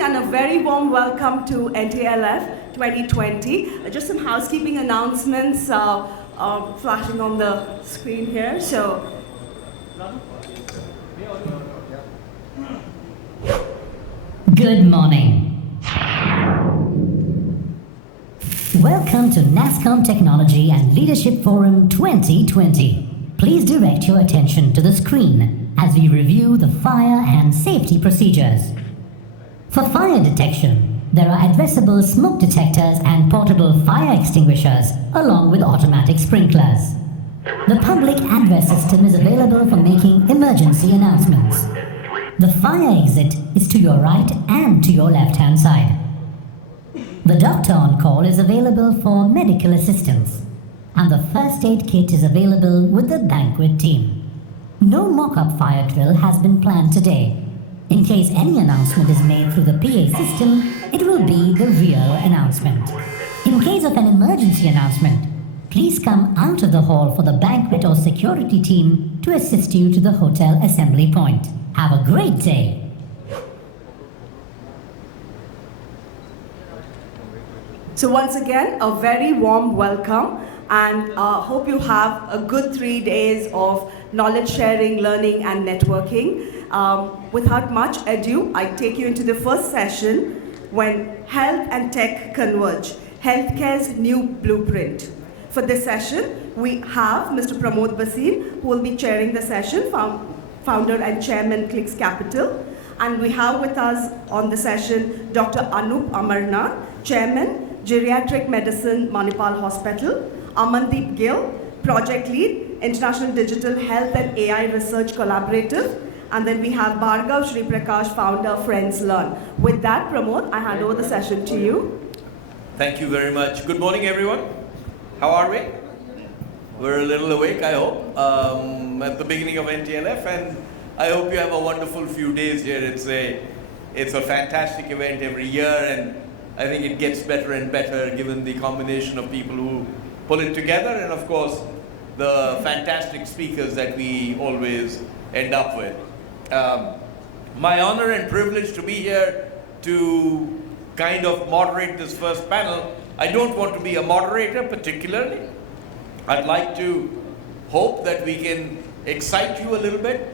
morning and a very warm welcome to NTLF 2020. Just some housekeeping announcements flashing on the screen here. So, good morning. Welcome to NASScom Technology and Leadership Forum 2020. Please direct your attention to the screen as we review the fire and safety procedures. For fire detection, there are addressable smoke detectors and portable fire extinguishers, along with automatic sprinklers. The public address system is available for making emergency announcements. The fire exit is to your right and to your left-hand side. The doctor on call is available for medical assistance, and the first aid kit is available with the banquet team. No mock-up fire drill has been planned today. In case any announcement is made through the PA system, it will be the real announcement. In case of an emergency announcement, please come out of the hall for the banquet or security team to assist you to the hotel assembly point. Have a great day. so once again, a very warm welcome, and hope you have a good 3 days of knowledge sharing, learning, and networking. Without much ado, I take you into the first session, when health and tech converge, healthcare's new blueprint. For this session, we have Mr. Pramod Bhasin, who will be chairing the session, founder and chairman, Clix Capital. And we have with us on the session, Dr. Anoop Amarnath, chairman, Geriatric Medicine, Manipal Hospital, Amandeep Gill, project lead, International Digital Health and AI Research Collaborative. And then we have Bhargav, Shri, Prakash, founder, Friendslearn. With that, Pramod, I hand over the session to you. Thank you very much. Good morning, everyone. How are we? We're a little awake, I hope, at the beginning of NTLF, and I hope you have a wonderful few days here. It's a fantastic event every year, and I think it gets better and better given the combination of people who pull it together, and of course, the fantastic speakers that we always end up with. My honor and privilege to be here to kind of moderate this first panel. I don't want to be a moderator particularly. I'd like to hope that we can excite you a little bit,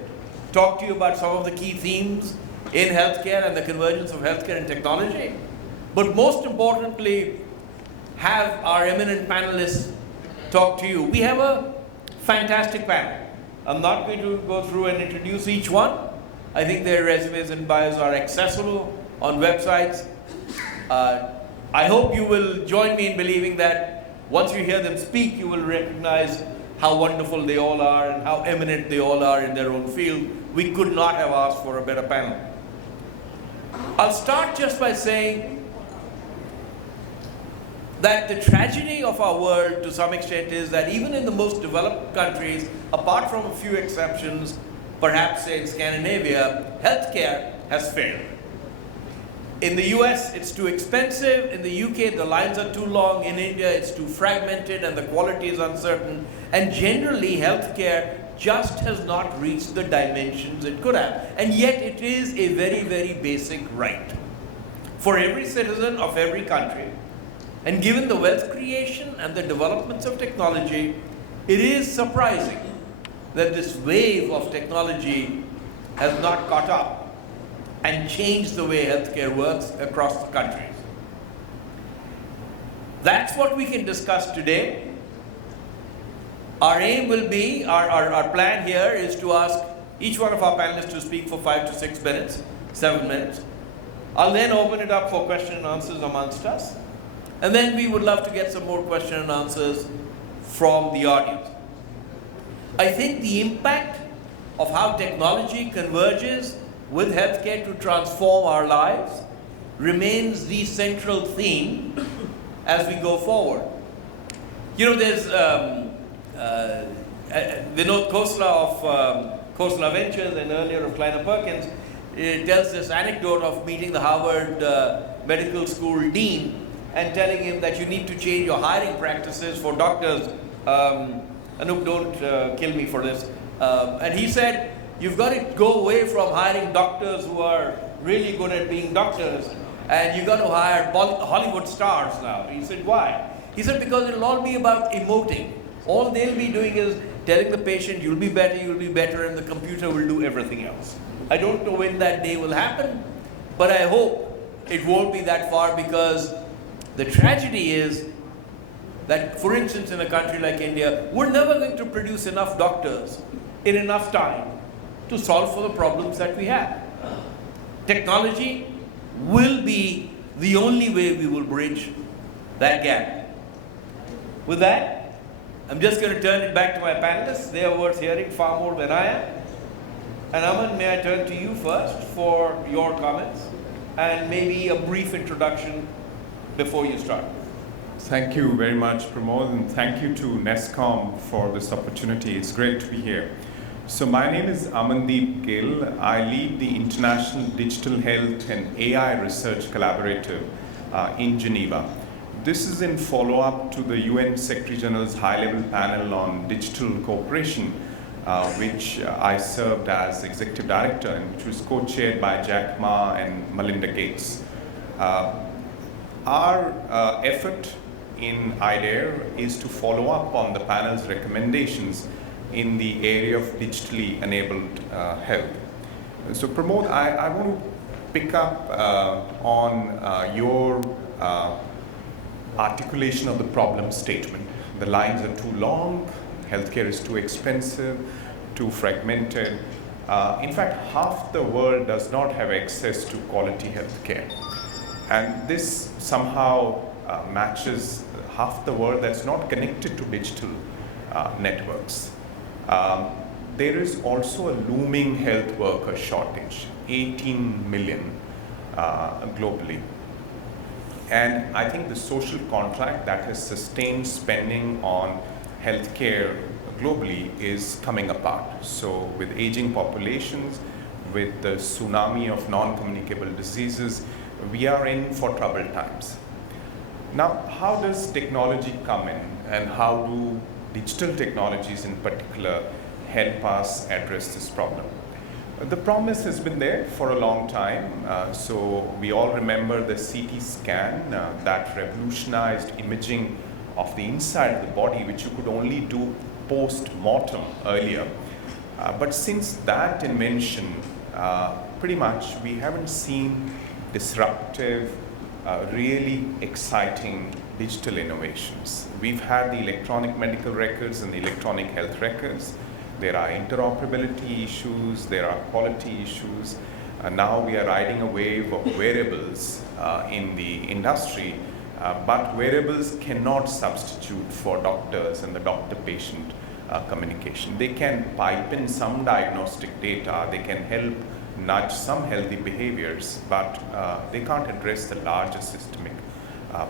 talk to you about some of the key themes in healthcare and the convergence of healthcare and technology, but most importantly, have our eminent panelists talk to you. We have a fantastic panel. I'm not going to go through and introduce each one. I think their resumes and bios are accessible on websites. I hope you will join me in believing that once you hear them speak, you will recognize how wonderful they all are and how eminent they all are in their own field. We could not have asked for a better panel. I'll start just by saying that the tragedy of our world to some extent is that even in the most developed countries, apart from a few exceptions, perhaps say in Scandinavia, healthcare has failed. In the US, it's too expensive. In the UK, the lines are too long. In India, it's too fragmented and the quality is uncertain. And generally, healthcare just has not reached the dimensions it could have. And yet, it is a very, very basic right for every citizen of every country. And given the wealth creation and the developments of technology, it is surprising that this wave of technology has not caught up and changed the way healthcare works across the countries. That's what we can discuss today. Our aim will be, our plan here is to ask each one of our panelists to speak for 5 to 6 minutes, 7 minutes. I'll then open it up for question and answers amongst us. And then we would love to get some more question and answers from the audience. I think the impact of how technology converges with healthcare to transform our lives remains the central theme as we go forward. You know, there's Vinod Khosla of Khosla Ventures and earlier of Kleiner Perkins tells this anecdote of meeting the Harvard Medical School dean and telling him that you need to change your hiring practices for doctors. Anoop, don't kill me for this. And he said, you've got to go away from hiring doctors who are really good at being doctors, and you got to hire Hollywood stars now. He said, why? He said, because it'll all be about emoting. All they'll be doing is telling the patient, you'll be better, and the computer will do everything else. I don't know when that day will happen, but I hope it won't be that far, because the tragedy is that, for instance, in a country like India, we're never going to produce enough doctors in enough time to solve for the problems that we have. Technology will be the only way we will bridge that gap. With that, I'm just going to turn it back to my panelists. They are worth hearing far more than I am. And Aman, may I turn to you first for your comments and maybe a brief introduction before you start. Thank you very much, Pramod, and thank you to NASScom for this opportunity. It's great to be here. So my name is Amandeep Gill. I lead the International Digital Health and AI Research Collaborative in Geneva. This is in follow-up to the UN Secretary General's high-level panel on digital cooperation, which I served as Executive Director, and which was co-chaired by Jack Ma and Melinda Gates. Our effort in IDARE is to follow up on the panel's recommendations in the area of digitally enabled health. So Pramod, I want to pick up on your articulation of the problem statement. The lines are too long, healthcare is too expensive, too fragmented. In fact, half the world does not have access to quality healthcare. And this somehow matches half the world that's not connected to digital networks. There is also a looming health worker shortage, 18 million globally. And I think the social contract that has sustained spending on healthcare globally is coming apart. So with aging populations, with the tsunami of non-communicable diseases, we are in for troubled times. Now, how does technology come in, and how do digital technologies in particular help us address this problem? The promise has been there for a long time. So we all remember the CT scan that revolutionized imaging of the inside of the body, which you could only do post-mortem earlier. But since that invention, pretty much we haven't seen disruptive, really exciting digital innovations. We've had the electronic medical records and the electronic health records. There are interoperability issues, there are quality issues. Now we are riding a wave of wearables in the industry, but wearables cannot substitute for doctors and the doctor-patient communication. They can pipe in some diagnostic data, they can help nudge some healthy behaviors, but they can't address the larger systemic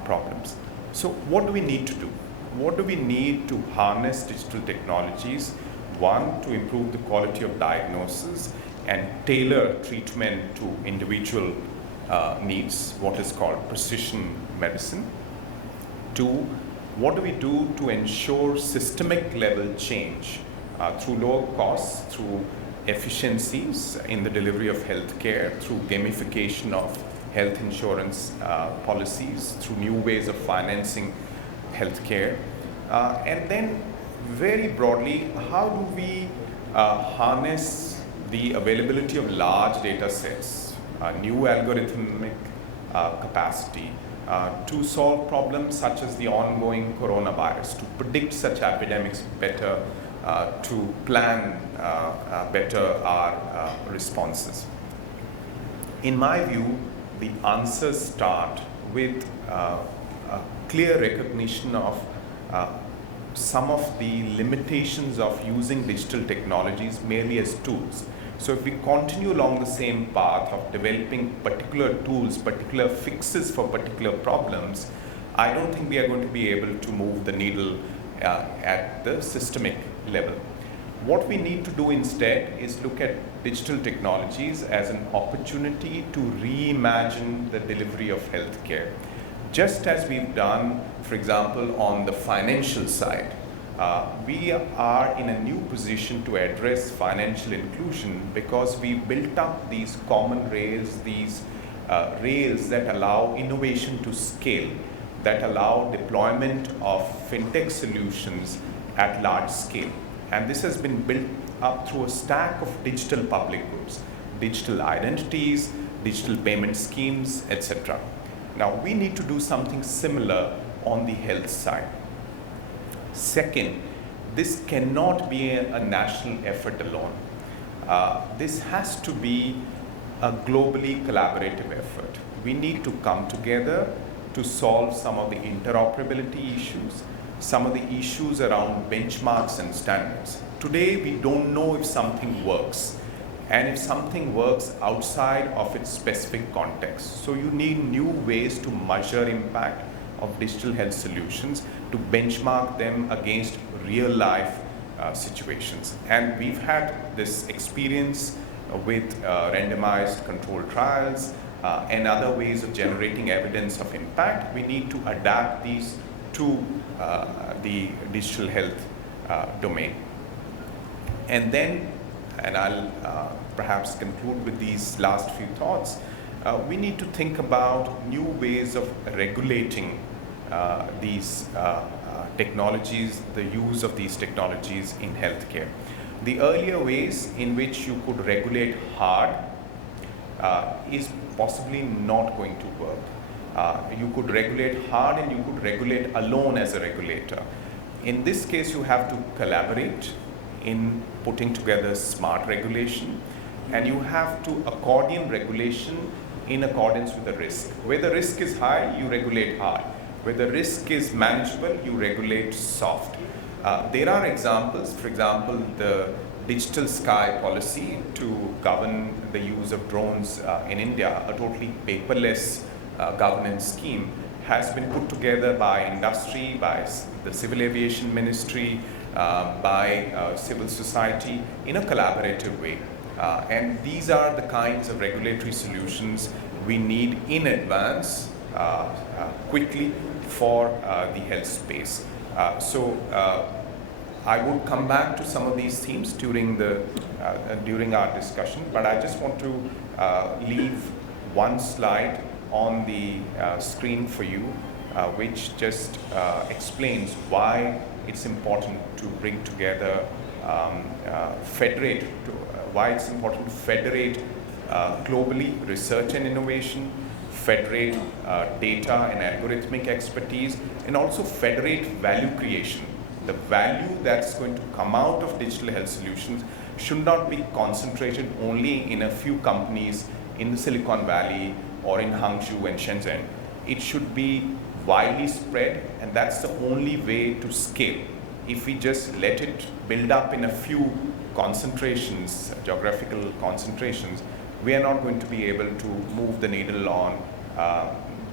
problems. So what do we need to do? What do we need to harness digital technologies? One, to improve the quality of diagnosis and tailor treatment to individual needs, what is called precision medicine. Two, what do we do to ensure systemic level change through lower costs, through efficiencies in the delivery of healthcare, through gamification of health insurance policies, through new ways of financing healthcare, and then very broadly, how do we harness the availability of large data sets, new algorithmic capacity to solve problems such as the ongoing coronavirus, to predict such epidemics better, to plan better our responses. In my view, the answers start with a clear recognition of some of the limitations of using digital technologies merely as tools. So if we continue along the same path of developing particular tools, particular fixes for particular problems, I don't think we are going to be able to move the needle at the systemic level. What we need to do instead is look at digital technologies as an opportunity to reimagine the delivery of healthcare. Just as we've done, for example, on the financial side, We are in a new position to address financial inclusion because we built up these common rails, these rails that allow innovation to scale, that allow deployment of fintech solutions at large scale. And this has been built up through a stack of digital public goods, digital identities, digital payment schemes, etc. Now, we need to do something similar on the health side. Second, this cannot be a national effort alone. This has to be a globally collaborative effort. We need to come together to solve some of the interoperability issues, some of the issues around benchmarks and standards. Today, we don't know if something works, and if something works outside of its specific context. So you need new ways to measure impact of digital health solutions, to benchmark them against real life situations. And we've had this experience with randomized controlled trials and other ways of generating evidence of impact. We need to adapt these to the digital health domain. And then, and I'll perhaps conclude with these last few thoughts, we need to think about new ways of regulating these technologies, the use of these technologies in healthcare. The earlier ways in which you could regulate hard is possibly not going to work. You could regulate hard and you could regulate alone as a regulator. In this case, you have to collaborate in putting together smart regulation, and you have to accordion regulation in accordance with the risk. Where the risk is high, you regulate hard. Where the risk is manageable, you regulate soft. There are examples, for example, the digital sky policy to govern the use of drones in India, a totally paperless governance scheme, has been put together by industry, by the Civil Aviation Ministry, by civil society in a collaborative way. And these are the kinds of regulatory solutions we need in advance, quickly, for the health space. So I would come back to some of these themes during our discussion, but I just want to leave one slide on the screen for you, which just explains why it's important to bring together, why it's important to federate globally research and innovation, federate data and algorithmic expertise, and also federate value creation. The value that's going to come out of digital health solutions should not be concentrated only in a few companies in the Silicon Valley or in Hangzhou and Shenzhen. It should be widely spread, and that's the only way to scale. If we just let it build up in a few concentrations, geographical concentrations, we are not going to be able to move the needle on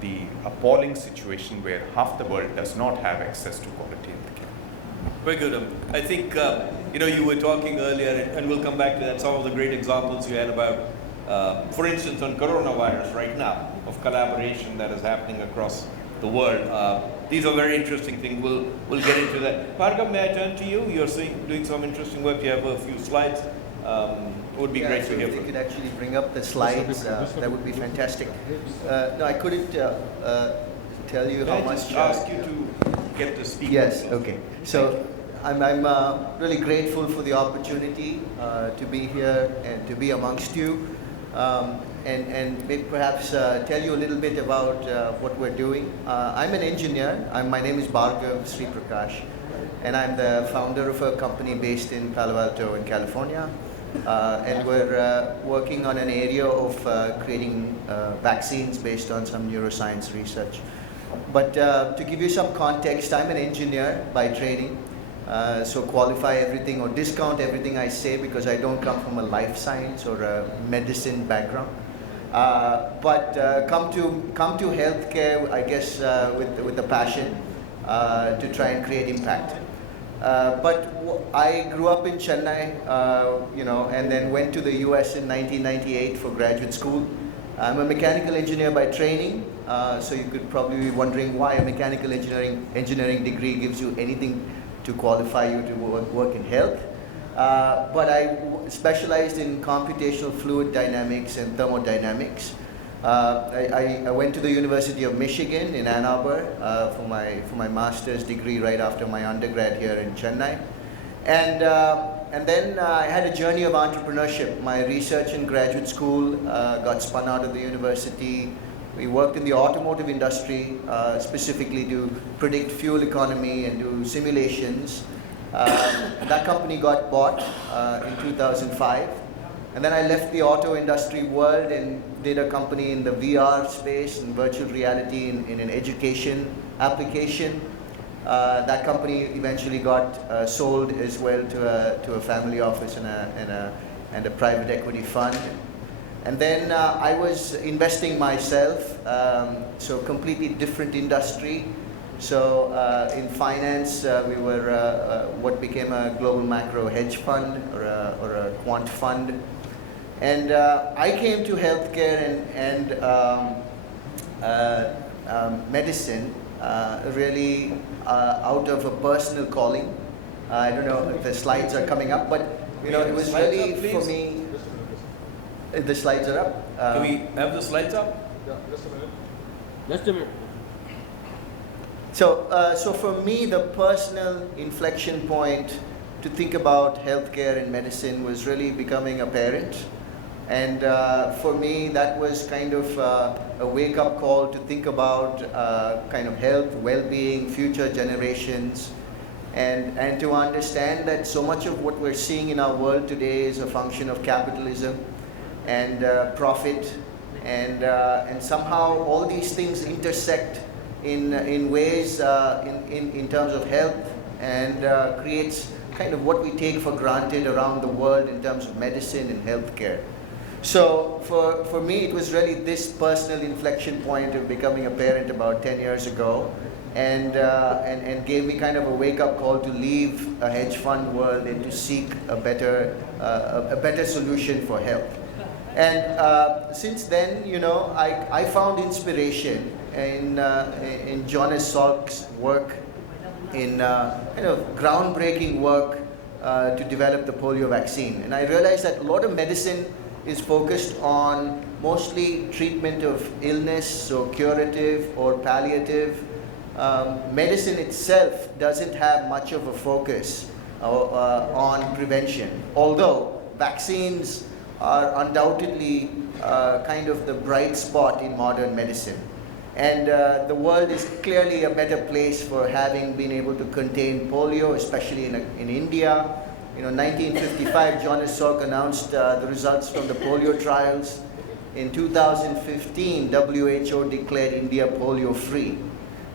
the appalling situation where half the world does not have access to quality healthcare. Very good. I think, you were talking earlier, and we'll come back to that, some of the great examples you had about, for instance, on coronavirus right now, of collaboration that is happening across the world. These are very interesting things. We'll get into that. Bhargav, may I turn to you? You're doing some interesting work. You have a few slides. It would be great to hear from you. If you could actually bring up the slides, that would be fantastic. No, I couldn't tell you how much. Can I just ask you to get the speaker? Yes, okay. So I'm really grateful for the opportunity to be here and to be amongst you. And maybe perhaps tell you a little bit about what we're doing. I'm an engineer. My name is Bhargav Shri Prakash, and I'm the founder of a company based in Palo Alto in California. And we're working on an area of creating vaccines based on some neuroscience research. But to give you some context, I'm an engineer by training. So qualify everything or discount everything I say because I don't come from a life science or a medicine background. But come to healthcare, I guess, with a passion to try and create impact. But I grew up in Chennai, and then went to the US in 1998 for graduate school. I'm a mechanical engineer by training, so you could probably be wondering why a mechanical engineering degree gives you anything to qualify you to work in health. But I specialized in computational fluid dynamics and thermodynamics. I went to the University of Michigan in Ann Arbor for my master's degree right after my undergrad here in Chennai. And then I had a journey of entrepreneurship. My research in graduate school got spun out of the university. We worked in the automotive industry, specifically to predict fuel economy and do simulations. And that company got bought in 2005. And then I left the auto industry world and did a company in the VR space and virtual reality in an education application. That company eventually got sold as well to a family office and a private equity fund. And then I was investing myself, so completely different industry. So in finance, we were what became a global macro hedge fund or a quant fund. And I came to healthcare and medicine really out of a personal calling. I don't know if the slides are coming up, but it was really for me. The slides are up. Can we have the slides up? Yeah, just a minute. Just a minute. So for me, the personal inflection point to think about healthcare and medicine was really becoming a parent. And for me, that was kind of a wake-up call to think about kind of health, well-being, future generations, and to understand that so much of what we're seeing in our world today is a function of capitalism and profit, and somehow all these things intersect in ways in terms of health, and creates kind of what we take for granted around the world in terms of medicine and healthcare. So for me, it was really this personal inflection point of becoming a parent about 10 years ago, and gave me kind of a wake-up call to leave a hedge fund world and to seek a better solution for health. And since then, I found inspiration in Jonas Salk's work, in kind of groundbreaking work to develop the polio vaccine. And I realized that a lot of medicine is focused on mostly treatment of illness, so curative or palliative. Medicine itself doesn't have much of a focus on prevention, although vaccines are undoubtedly kind of the bright spot in modern medicine. And the world is clearly a better place for having been able to contain polio, especially in India. 1955, Jonas Salk announced the results from the polio trials. In 2015, WHO declared India polio-free.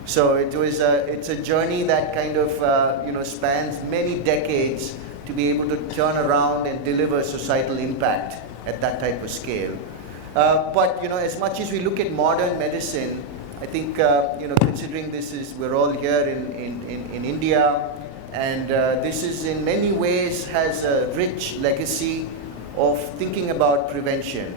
So it's a journey that kind of spans many decades to be able to turn around and deliver societal impact at that type of scale. But as much as we look at modern medicine, I think considering we're all here in India, and this is in many ways has a rich legacy of thinking about prevention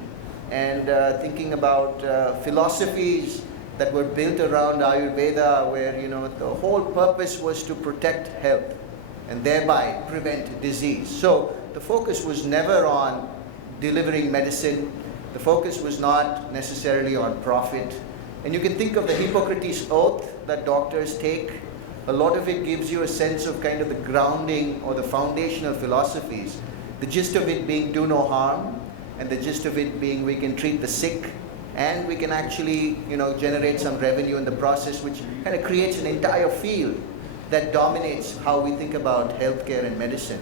and thinking about philosophies that were built around Ayurveda, where the whole purpose was to protect health and thereby prevent disease. So the focus was never on delivering medicine. The focus was not necessarily on profit. And you can think of the Hippocrates oath that doctors take. A lot of it gives you a sense of kind of the grounding or the foundational philosophies. The gist of it being do no harm, and the gist of it being we can treat the sick, and we can actually generate some revenue in the process, which kind of creates an entire field that dominates how we think about healthcare and medicine.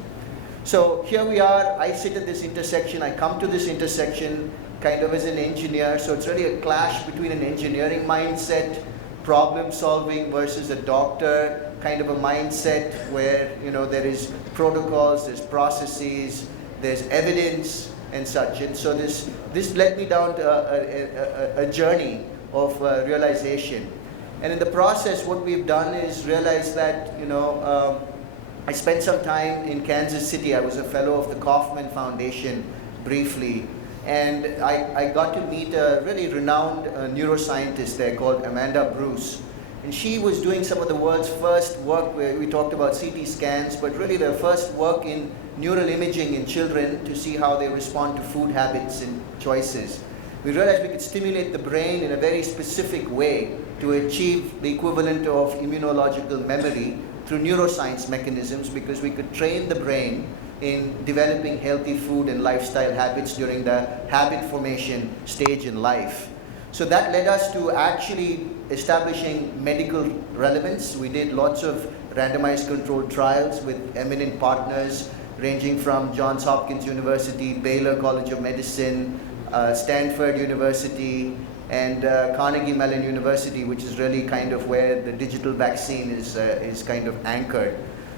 So here we are, I sit at this intersection, I come to this intersection kind of as an engineer, so it's really a clash between an engineering mindset, problem solving, versus a doctor kind of a mindset where there is protocols, there's processes, there's evidence and such. And so this led me down to a journey of realization. And in the process, what we've done is realize that I spent some time in Kansas City. I was a fellow of the Kauffman Foundation briefly, and I got to meet a really renowned neuroscientist there called Amanda Bruce. And she was doing some of the world's first work where we talked about CT scans, but really the first work in neural imaging in children to see how they respond to food habits and choices. We realized we could stimulate the brain in a very specific way to achieve the equivalent of immunological memory through neuroscience mechanisms, because we could train the brain in developing healthy food and lifestyle habits during the habit formation stage in life. So that led us to actually establishing medical relevance. We did lots of randomized controlled trials with eminent partners ranging from Johns Hopkins University, Baylor College of Medicine, Stanford University, and Carnegie Mellon University, which is really kind of where the digital vaccine is kind of anchored.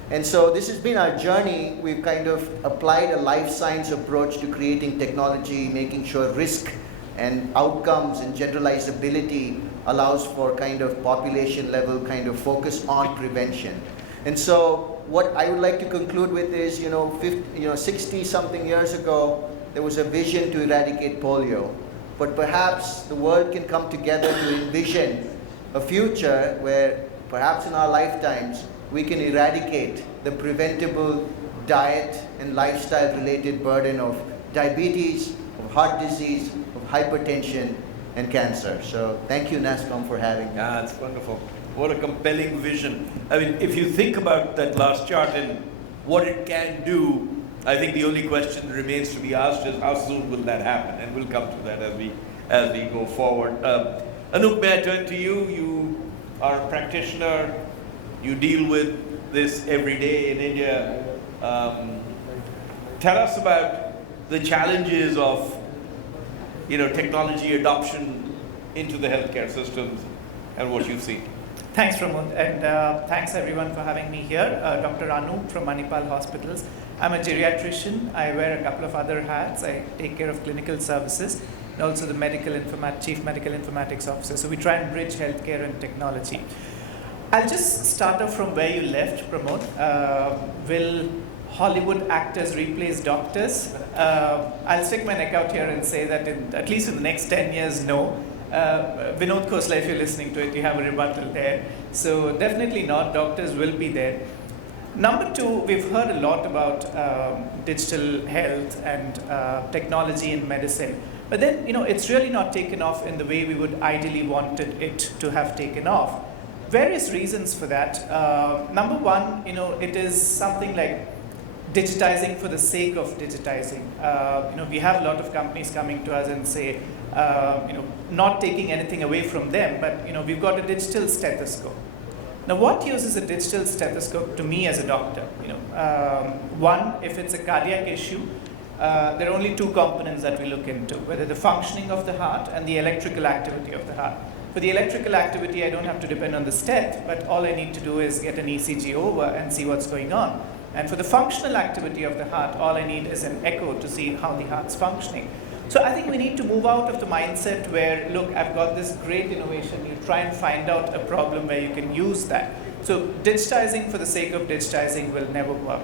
And so this has been our journey. We've kind of applied a life science approach to creating technology, making sure risk and outcomes and generalizability allows for kind of population level kind of focus on prevention. And so what I would like to conclude with is, 60 something years ago, there was a vision to eradicate polio. But perhaps the world can come together to envision a future where perhaps in our lifetimes we can eradicate the preventable diet and lifestyle related burden of diabetes, of heart disease, of hypertension, and cancer. So thank you, NASCOM, for having me. Yeah, it's wonderful. What a compelling vision. I mean, if you think about that last chart and what it can do, I think the only question that remains to be asked is how soon will that happen? And we'll come to that as we go forward. Anoop, may I turn to you? You are a practitioner. You deal with this every day in India. Tell us about the challenges of technology adoption into the healthcare systems and what you see. Thanks, Pramod, and thanks everyone for having me here. Dr. Anoop from Manipal Hospitals. I'm a geriatrician. I wear a couple of other hats. I take care of clinical services and also the chief medical informatics officer. So we try and bridge healthcare and technology. I'll just start off from where you left, Pramod. Will Hollywood actors replace doctors? I'll stick my neck out here and say that at least in the next 10 years, no. Vinod Khosla, if you're listening to it, you have a rebuttal there. So definitely not, doctors will be there. Number two, we've heard a lot about digital health and technology in medicine. But then, it's really not taken off in the way we would ideally wanted it to have taken off. Various reasons for that. Number one, it is something like digitizing for the sake of digitizing. We have a lot of companies coming to us and say, not taking anything away from them, but we've got a digital stethoscope. Now, what uses a digital stethoscope to me as a doctor? One, if it's a cardiac issue, there are only two components that we look into, whether the functioning of the heart and the electrical activity of the heart. For the electrical activity, I don't have to depend on the stent, but all I need to do is get an ECG over and see what's going on. And for the functional activity of the heart, all I need is an echo to see how the heart's functioning. So I think we need to move out of the mindset where, look, I've got this great innovation, you try and find out a problem where you can use that. So digitizing for the sake of digitizing will never work.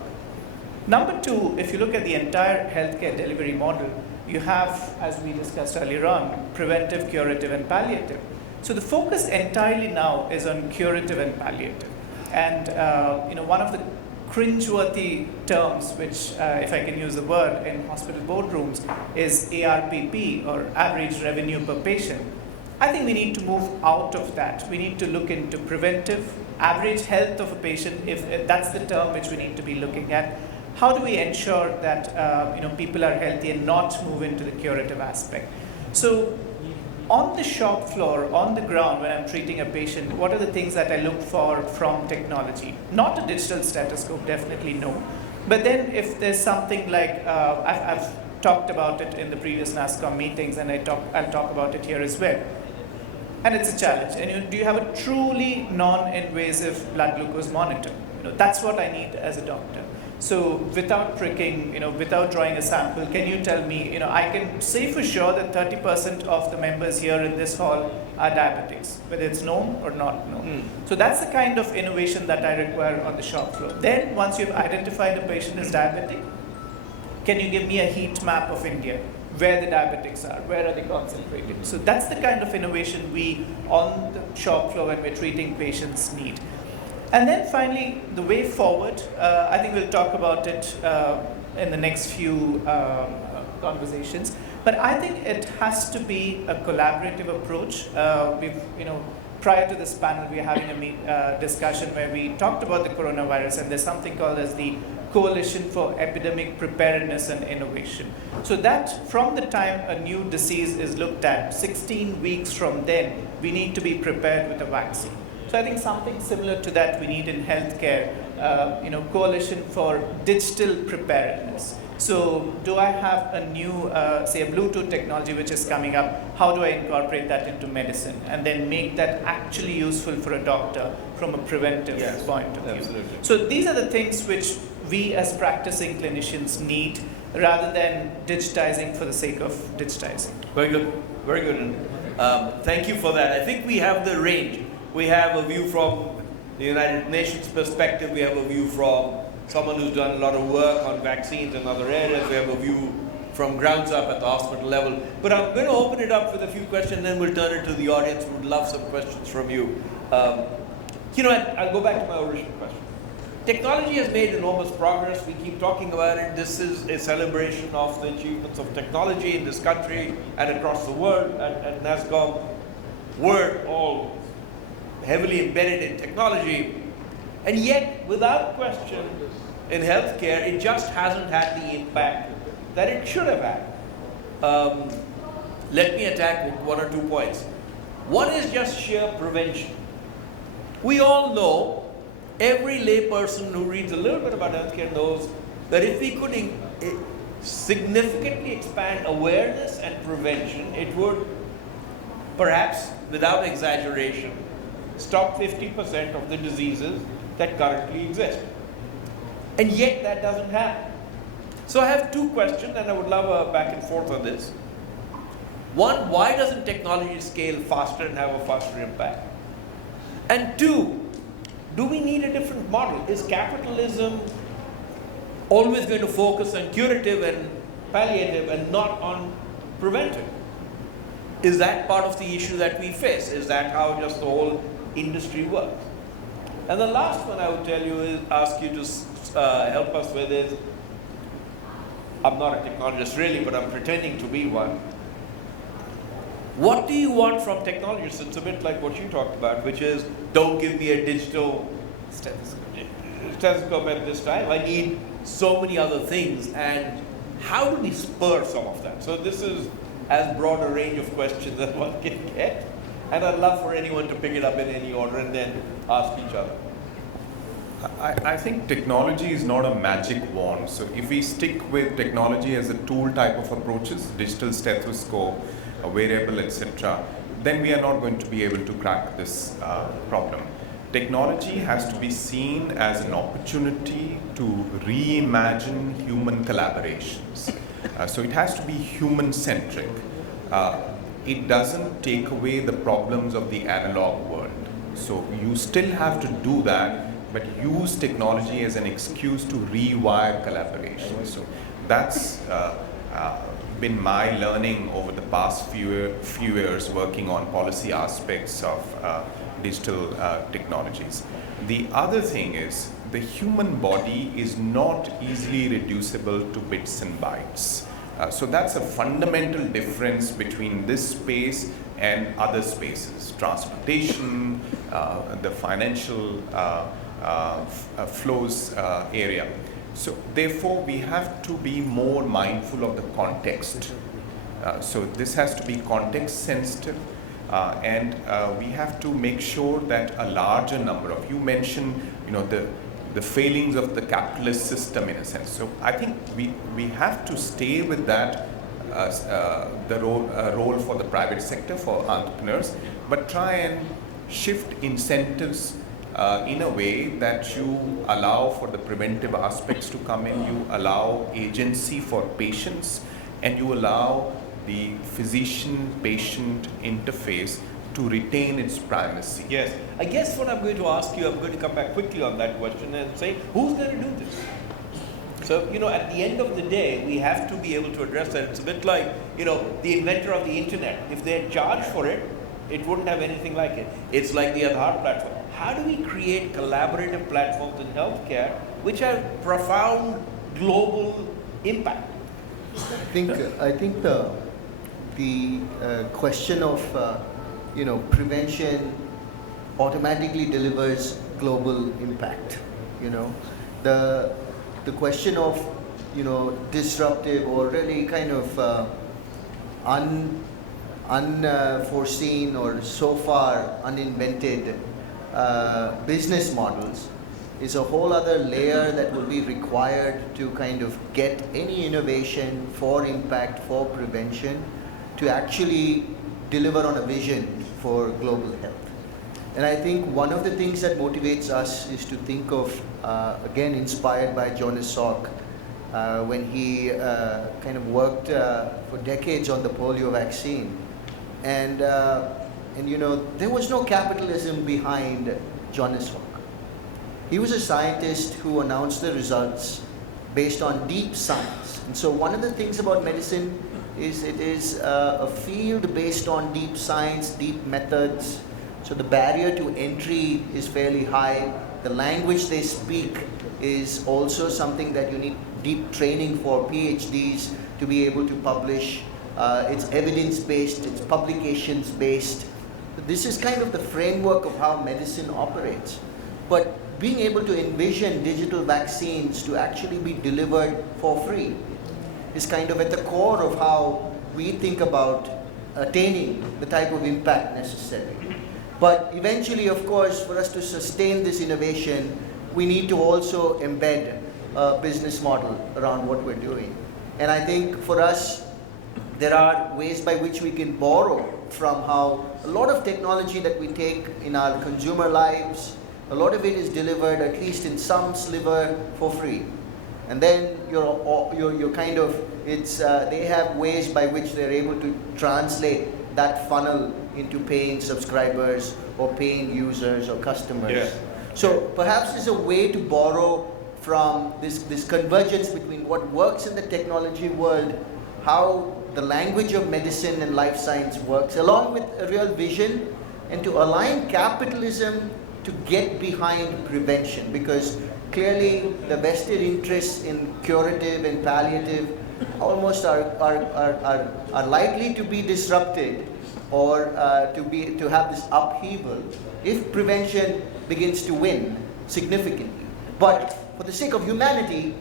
Number two, if you look at the entire healthcare delivery model, you have, as we discussed earlier on, preventive, curative, and palliative. So the focus entirely now is on curative and palliative. And one of the cringeworthy terms, which, if I can use the word, in hospital boardrooms is ARPP, or average revenue per patient. I think we need to move out of that. We need to look into preventive, average health of a patient, if that's the term which we need to be looking at. How do we ensure that people are healthy and not move into the curative aspect? So on the shop floor, on the ground, when I'm treating a patient, what are the things that I look for from technology? Not a digital stethoscope, definitely no. But then if there's something like, I've talked about it in the previous NASCOM meetings, and I'll talk about it here as well. And it's a challenge. And do you have a truly non-invasive blood glucose monitor? That's what I need as a doctor. So without pricking, without drawing a sample, can you tell me, I can say for sure that 30% of the members here in this hall are diabetics, whether it's known or not known. So that's the kind of innovation that I require on the shop floor. Then once you've identified the patient as diabetic, can you give me a heat map of India? where the diabetics are, where are they concentrated. So that's the kind of innovation we, on the shop floor when we're treating patients, need. And then finally, the way forward, I think we'll talk about it in the next few conversations. But I think it has to be a collaborative approach. Prior to this panel, we were having a discussion where we talked about the coronavirus, and there's something called as the Coalition for Epidemic Preparedness and Innovation. So that from the time a new disease is looked at, 16 weeks from then, we need to be prepared with a vaccine. So I think something similar to that we need in healthcare, Coalition for Digital Preparedness. So do I have a new, say a Bluetooth technology which is coming up, how do I incorporate that into medicine and then make that actually useful for a doctor from a preventive point of view? Absolutely. So these are the things which we as practicing clinicians need rather than digitizing for the sake of digitizing. Very good, very good. Thank you for that. I think we have the range. We have a view from the United Nations perspective, we have a view from someone who's done a lot of work on vaccines and other areas. We have a view from grounds up at the hospital level. But I'm going to open it up with a few questions, then we'll turn it to the audience. We would love some questions from you. I'll go back to my original question. Technology has made enormous progress. We keep talking about it. This is a celebration of the achievements of technology in this country and across the world. At NASCOM, we're all heavily embedded in technology. And yet, without question, in healthcare, it just hasn't had the impact that it should have had. Let me attack with one or 2 points. One is just sheer prevention. We all know, every layperson who reads a little bit about healthcare knows that if we could significantly expand awareness and prevention, it would, perhaps without exaggeration, stop 50% of the diseases that currently exist. And yet that doesn't happen. So I have 2 questions and I would love a back and forth on this. One, why doesn't technology scale faster and have a faster impact? And 2, do we need a different model? Is capitalism always going to focus on curative and palliative and not on preventive? Is that part of the issue that we face? Is that how just the whole industry works? And the last one I would tell you is, ask you to help us with is, I'm not a technologist really, but I'm pretending to be one. What do you want from technologists? It's a bit like what you talked about, which is, don't give me a digital stethoscope at this time. I need so many other things. And how do we spur some of that? So this is as broad a range of questions as one can get. And I'd love for anyone to pick it up in any order and then ask each other. I think technology is not a magic wand. So if we stick with technology as a tool type of approaches, digital stethoscope, a wearable, etc., then we are not going to be able to crack this problem. Technology has to be seen as an opportunity to reimagine human collaborations. So it has to be human-centric. It doesn't take away the problems of the analog world. So you still have to do that, but use technology as an excuse to rewire collaboration. So that's been my learning over the past few years working on policy aspects of digital technologies. The other thing is, the human body is not easily reducible to bits and bytes. So that's a fundamental difference between this space and other spaces, transportation, the financial flows area. So therefore, we have to be more mindful of the context. So this has to be context sensitive, and we have to make sure that a larger number of, you mentioned, the failings of the capitalist system in a sense. So I think we have to stay with that, the role for the private sector, for entrepreneurs, but try and shift incentives in a way that you allow for the preventive aspects to come in, you allow agency for patients, and you allow the physician-patient interface to retain its primacy. Yes. I guess what I'm going to ask you, I'm going to come back quickly on that question and say, who's going to do this? So, at the end of the day, we have to be able to address that. It's a bit like, the inventor of the internet. If they had charged for it, it wouldn't have anything like it. It's like the Aadhaar platform. How do we create collaborative platforms in healthcare which have profound global impact? I think the question of prevention automatically delivers global impact. The question of disruptive or really kind of unforeseen or so far uninvented business models is a whole other layer that will be required to kind of get any innovation for impact, for prevention, to actually deliver on a vision for global health. And I think one of the things that motivates us is to think of, again, inspired by Jonas Salk, when he kind of worked for decades on the polio vaccine. And there was no capitalism behind Jonas Salk. He was a scientist who announced the results based on deep science. And so one of the things about medicine is it is a field based on deep science, deep methods. So the barrier to entry is fairly high. The language they speak is also something that you need deep training for PhDs to be able to publish. It's evidence-based, it's publications-based. This is kind of the framework of how medicine operates. But being able to envision digital vaccines to actually be delivered for free is kind of at the core of how we think about attaining the type of impact necessary. But eventually, of course, for us to sustain this innovation, we need to also embed a business model around what we're doing. And I think for us, there are ways by which we can borrow from how a lot of technology that we take in our consumer lives, a lot of it is delivered, at least in some sliver, for free. And then you're kind of, they have ways by which they're able to translate that funnel into paying subscribers or paying users or customers. Yeah. So perhaps there's a way to borrow from this convergence between what works in the technology world, how the language of medicine and life science works, along with a real vision, and to align capitalism to get behind prevention, because clearly the vested interests in curative and palliative almost are likely to be disrupted or to have this upheaval if prevention begins to win significantly. But for the sake of humanity,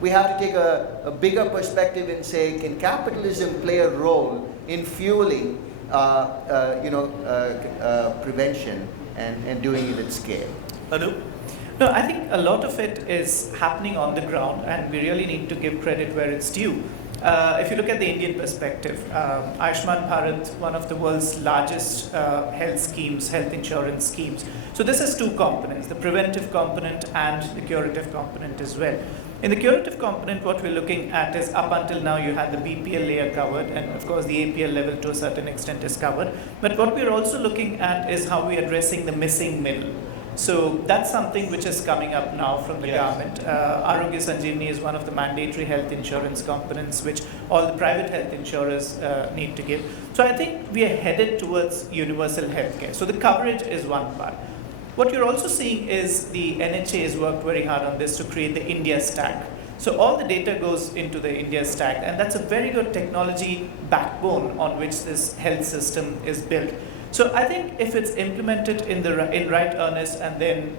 we have to take a bigger perspective and say, can capitalism play a role in fueling prevention and doing it at scale? Anoop? No, I think a lot of it is happening on the ground, and we really need to give credit where it's due. If you look at the Indian perspective, Ayushman Bharat, one of the world's largest health insurance schemes. So this has two components, the preventive component and the curative component as well. In the curative component, what we're looking at is, up until now you had the BPL layer covered, and of course the APL level to a certain extent is covered. But what we're also looking at is how we're addressing the missing middle. So that's something which is coming up now from the government. Arogya Sanjeevani is one of the mandatory health insurance components which all the private health insurers need to give. So I think we are headed towards universal healthcare. So the coverage is one part. What you're also seeing is the NHA has worked very hard on this to create the India stack. So all the data goes into the India stack, and that's a very good technology backbone on which this health system is built. So I think if it's implemented in right earnest and then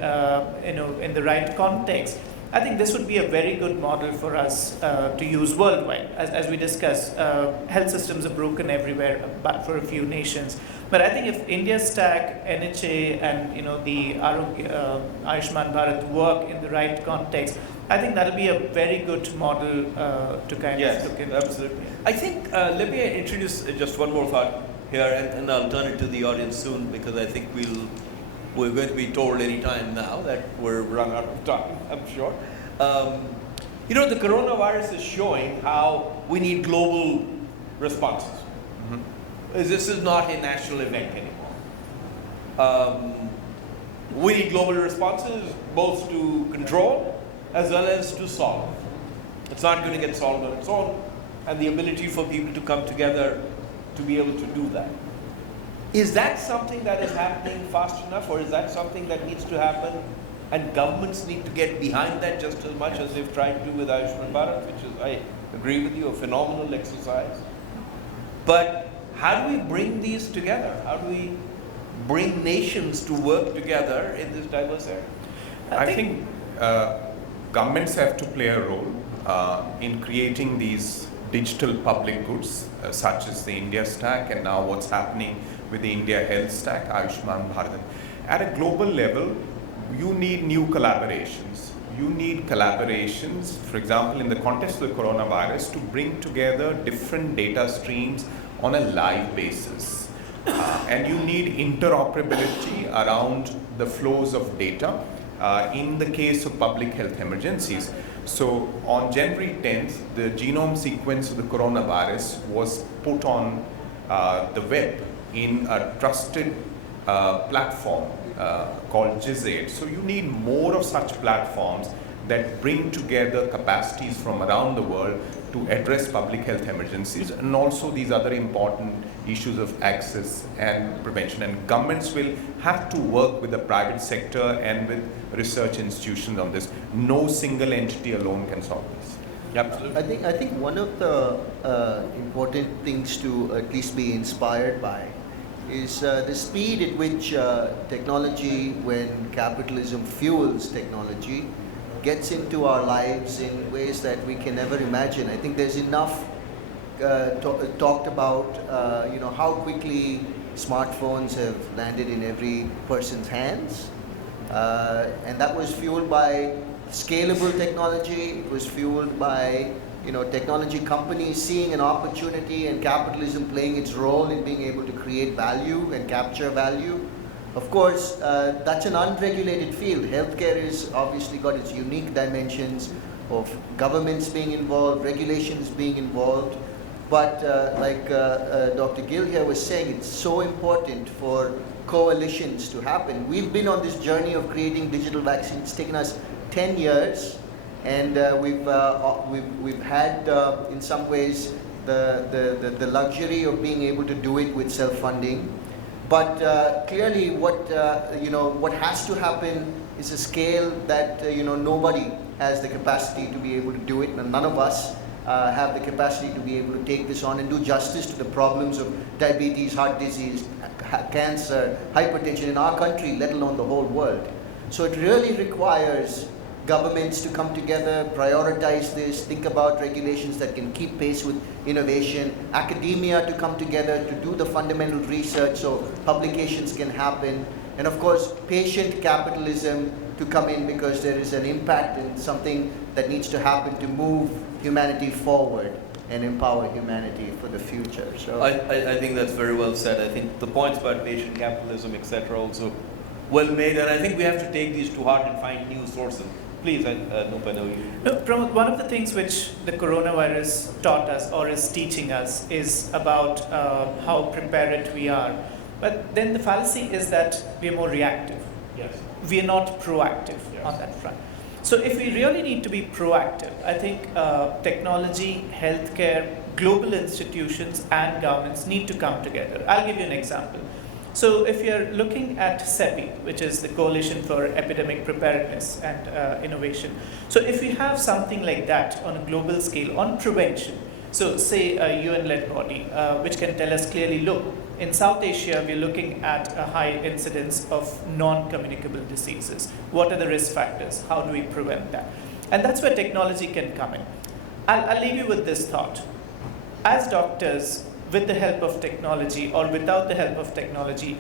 in the right context, I think this would be a very good model for us to use worldwide. As we discussed, health systems are broken everywhere but for a few nations. But I think if India stack, NHA, and the Ayushman Bharat work in the right context, I think that'll be a very good model to kind of look into. Absolutely. I think let me introduce just one more thought here, and I'll turn it to the audience soon, because I think we're going to be told any time now that we're run out of time, I'm sure. The coronavirus is showing how we need global responses. Mm-hmm. This is not a national event anymore. We need global responses both to control as well as to solve. It's not going to get solved on its own, and the ability for people to come together to be able to do that. Is that something that is happening fast enough, or is that something that needs to happen and governments need to get behind that just as much as they've tried to do with Ayushman Bharat, which is, I agree with you, a phenomenal exercise. But how do we bring these together? How do we bring nations to work together in this diverse area? I think governments have to play a role in creating these digital public goods, such as the India Stack, and now what's happening with the India Health Stack, Ayushman Bharat. At a global level, you need new collaborations. You need collaborations, for example, in the context of the coronavirus, to bring together different data streams on a live basis. And you need interoperability around the flows of data in the case of public health emergencies. So on January 10th, the genome sequence of the coronavirus was put on the web in a trusted platform called GIZ. So you need more of such platforms that bring together capacities from around the world to address public health emergencies, and also these other important issues of access and prevention. And governments will have to work with the private sector and with research institutions on this. No single entity alone can solve this. Absolutely. I think one of the important things to at least be inspired by is the speed at which technology, when capitalism fuels technology, gets into our lives in ways that we can never imagine. I think there's enough talked about, how quickly smartphones have landed in every person's hands, and that was fueled by scalable technology. It was fueled by technology companies seeing an opportunity and capitalism playing its role in being able to create value and capture value. Of course, that's an unregulated field. Healthcare is obviously got its unique dimensions of governments being involved, regulations being involved. But like Dr. Gill here was saying, it's so important for coalitions to happen. We've been on this journey of creating digital vaccines. It's taken us 10 years. And we've had, in some ways, the luxury of being able to do it with self-funding. But clearly, what has to happen is a scale that nobody has the capacity to be able to do it, and none of us have the capacity to be able to take this on and do justice to the problems of diabetes, heart disease, cancer, hypertension in our country, let alone the whole world. So it really requires governments to come together, prioritize this, think about regulations that can keep pace with innovation, academia to come together to do the fundamental research so publications can happen, and of course patient capitalism to come in because there is an impact and something that needs to happen to move humanity forward and empower humanity for the future. So I think that's very well said. I think the points about patient capitalism, etc., also well made, and I think we have to take these to heart and find new sources. Please, Anoop, I know you. No, Pramod, one of the things which the coronavirus taught us or is teaching us is about how prepared we are. But then the fallacy is that we are more reactive. Yes. We are not proactive on that front. So if we really need to be proactive, I think technology, healthcare, global institutions and governments need to come together. I'll give you an example. So if you're looking at CEPI, which is the Coalition for Epidemic Preparedness and Innovation, so if we have something like that on a global scale on prevention, so say a UN-led body which can tell us clearly, look, in South Asia we're looking at a high incidence of non-communicable diseases. What are the risk factors? How do we prevent that? And that's where technology can come in. I'll leave you with this thought. As doctors, with the help of technology or without the help of technology,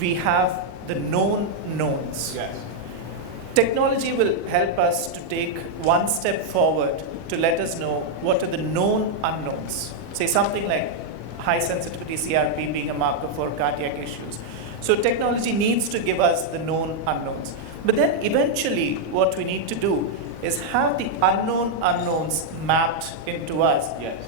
we have the known knowns. Yes. Technology will help us to take one step forward to let us know what are the known unknowns. Say something like high sensitivity CRP being a marker for cardiac issues. So technology needs to give us the known unknowns. But then eventually what we need to do is have the unknown unknowns mapped into us. Yes.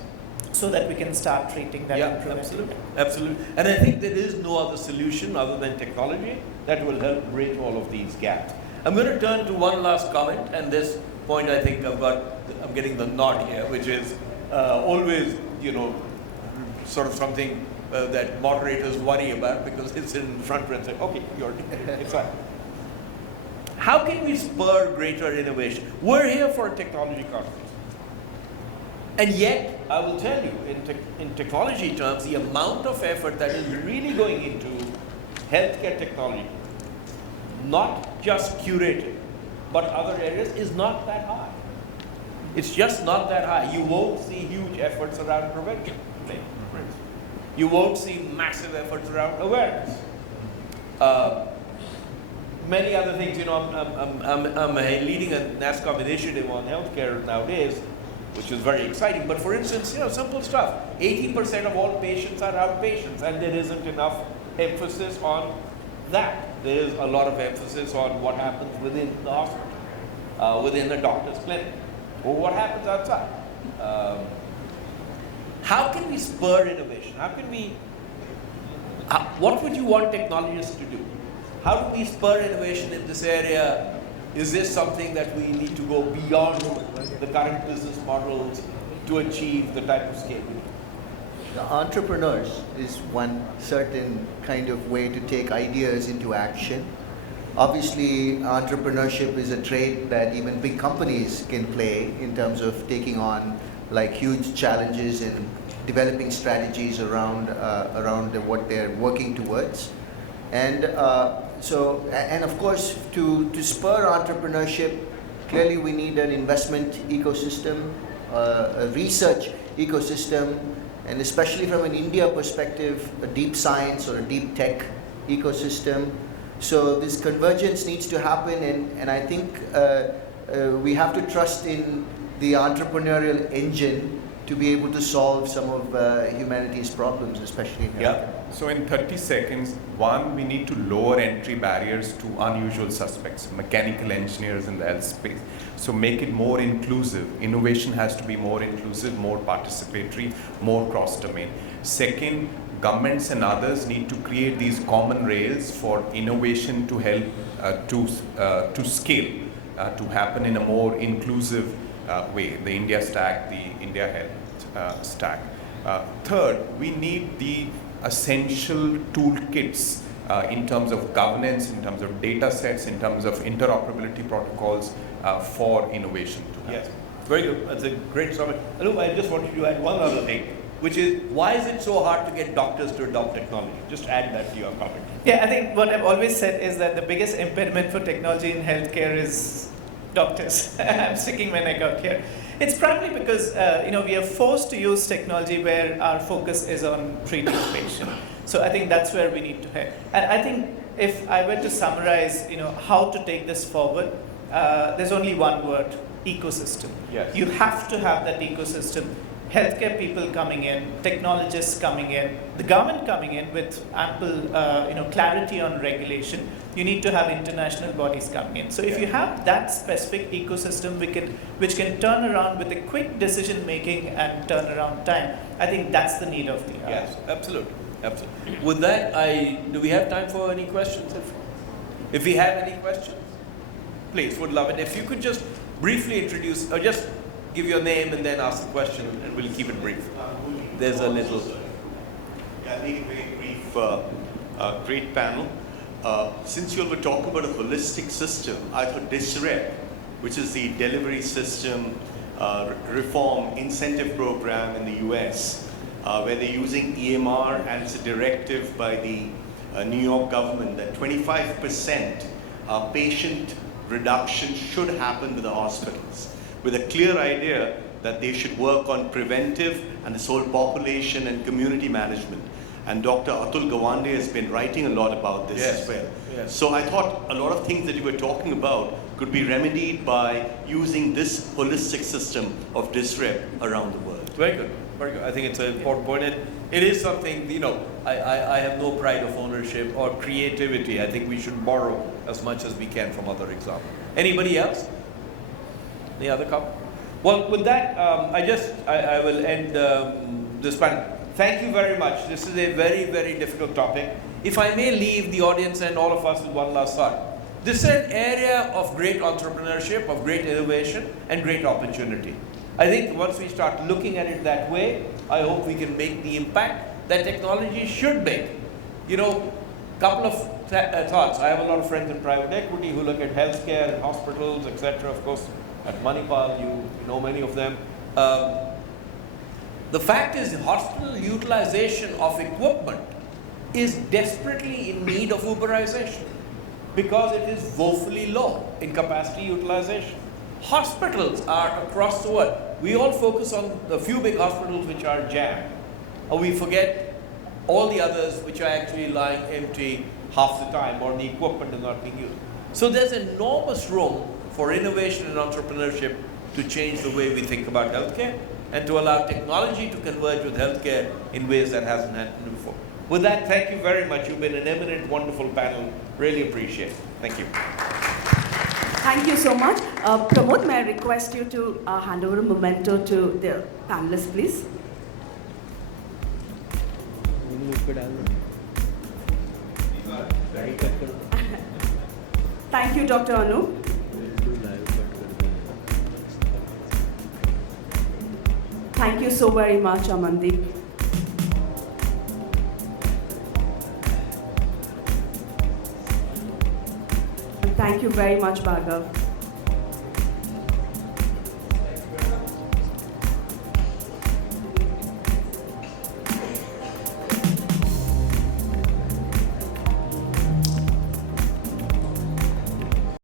So that we can start treating that. Yeah, absolutely. Absolutely. And I think there is no other solution other than technology that will help bridge all of these gaps. I'm going to turn to one last comment, and this point I think I'm getting the nod here, which is always, sort of something that moderators worry about because it's in front and say, okay, it's fine. How can we spur greater innovation? We're here for a technology conference. And yet, I will tell you, in technology terms, the amount of effort that is really going into healthcare technology, not just curated, but other areas, is not that high. It's just not that high. You won't see huge efforts around prevention. You won't see massive efforts around awareness. Many other things, I'm leading a NASScom initiative on healthcare nowadays, which is very exciting. But for instance, simple stuff. 80% of all patients are outpatients, and there isn't enough emphasis on that. There is a lot of emphasis on what happens within the hospital, within the doctor's clinic, or what happens outside. How can we spur innovation? What would you want technologists to do? How do we spur innovation in this area? Is this something that we need to go beyond the current business models to achieve the type of scale we need? The entrepreneurs is one certain kind of way to take ideas into action. Obviously, entrepreneurship is a trait that even big companies can play in terms of taking on huge challenges and developing strategies around what they're working towards. And and of course, to spur entrepreneurship, clearly we need an investment ecosystem, a research ecosystem, and especially from an India perspective, a deep science or a deep tech ecosystem. So this convergence needs to happen, and I think we have to trust in the entrepreneurial engine to be able to solve some of humanity's problems, especially in health. So in 30 seconds, one, we need to lower entry barriers to unusual suspects, mechanical engineers in the health space. So make it more inclusive. Innovation has to be more inclusive, more participatory, more cross-domain. Second, governments and others need to create these common rails for innovation to help to scale, to happen in a more inclusive way, the India stack, the India health stack. Third, we need the essential toolkits in terms of governance, in terms of data sets, in terms of interoperability protocols for innovation to happen. Yes, very good. That's a great summary. Anoop, I just wanted to add one other thing, which is, why is it so hard to get doctors to adopt technology? Just add that to your comment. Yeah, I think what I've always said is that the biggest impediment for technology in healthcare is doctors. I'm sticking my neck out here. It's probably because we are forced to use technology where our focus is on treating the patient. So I think that's where we need to head. And I think if I were to summarize, how to take this forward, there's only one word: ecosystem. Yes. You have to have that ecosystem. Healthcare people coming in, technologists coming in, the government coming in with ample clarity on regulation. You need to have international bodies coming in. So if you have that specific ecosystem which can turn around with a quick decision making and turnaround time, I think that's the need of the hour. Yes, absolutely. Absolutely. With that, do we have time for any questions? If we have any questions, please, would love it. If you could just briefly introduce, or just give your name and then ask the question, and we'll keep it brief. There's a little. Yeah, I think a very brief, great panel. Since you were talking about a holistic system, I thought disrep, which is the delivery system reform incentive program in the US, where they're using EMR, and it's a directive by the New York government that 25% patient reduction should happen with the hospitals, with a clear idea that they should work on preventive and this whole population and community management. And Dr. Atul Gawande has been writing a lot about this as well. Yes. So I thought a lot of things that you were talking about could be remedied by using this holistic system of disrep around the world. Very good. Very good. I think it's an important point. It is something, I have no pride of ownership or creativity. I think we should borrow as much as we can from other examples. Anybody else? Any other comment? Well, with that, I will end this panel. Thank you very much. This is a very, very difficult topic. If I may leave the audience and all of us with one last thought. This is an area of great entrepreneurship, of great innovation, and great opportunity. I think once we start looking at it that way, I hope we can make the impact that technology should make. You know, couple of thoughts. I have a lot of friends in private equity who look at healthcare and hospitals, etc. Of course, at Manipal, you know many of them. The fact is, hospital utilization of equipment is desperately in need of Uberization because it is woefully low in capacity utilization. Hospitals are across the world. We all focus on the few big hospitals which are jammed, or we forget all the others which are actually lying empty half the time, or the equipment is not being used. So there's enormous room for innovation and entrepreneurship to change the way we think about healthcare and to allow technology to converge with healthcare in ways that hasn't happened before. With that, thank you very much. You've been an eminent, wonderful panel. Really appreciate it. Thank you. Thank you so much. Pramod, may I request you to hand over a memento to the panelists, please? Thank you, Dr. Anoop. Thank you so very much, Amandeep. Thank you very much, Bhargav.